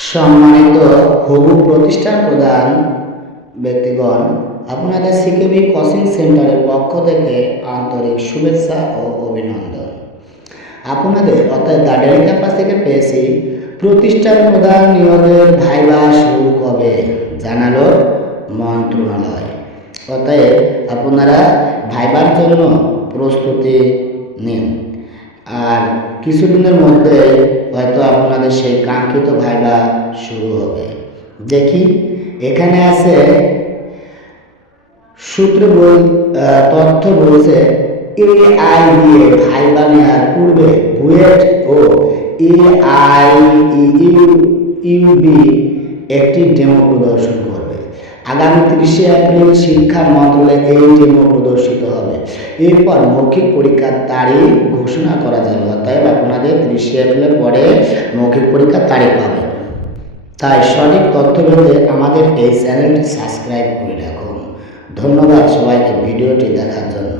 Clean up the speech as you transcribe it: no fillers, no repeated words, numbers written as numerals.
সম্মানিত হবু প্রতিষ্ঠান প্রধান ব্যক্তিগণ, আপনাদের সিকেবি কোচিং সেন্টারের পক্ষ থেকে আন্তরিক শুভেচ্ছা ও অভিনন্দন। আপনাদের অর্থাৎ গার্ডেন ক্যাম্পাস থেকে পেয়েছি প্রতিষ্ঠান প্রধান নিয়োগের ভাইবা শুরু কবে জানালো মন্ত্রণালয়। অতএব আপনারা ভাইবার জন্য প্রস্তুতি নিন, আর কিছুদিনের মধ্যে হয়তো আপনাদের সেই কাঙ্ক্ষিত ভাইবা শুরু হবে। দেখি এখানে আছে সূত্র তথ্য বলছে এআই দিয়ে ভাইবা নেওয়ার পূর্বে বুয়েট ও এআইইউবি একটি ডেমো প্রদর্শন করবে। আগামী 30 এপ্রিল শিক্ষা মন্ত্রণালয়ে এই ডেমো প্রদর্শিত হবে। এরপর মৌখিক পরীক্ষার তারিখ ঘোষণা করা যাবে। অতএব আপনাদের 30 এপ্রিলের পরে মৌখিক পরীক্ষার তারিখ পাবেন। তাই সঠিক তথ্য পেতে আমাদের এই চ্যানেলটি সাবস্ক্রাইব করে রাখুন। ধন্যবাদ সবাইকে ভিডিওটি দেখার জন্য।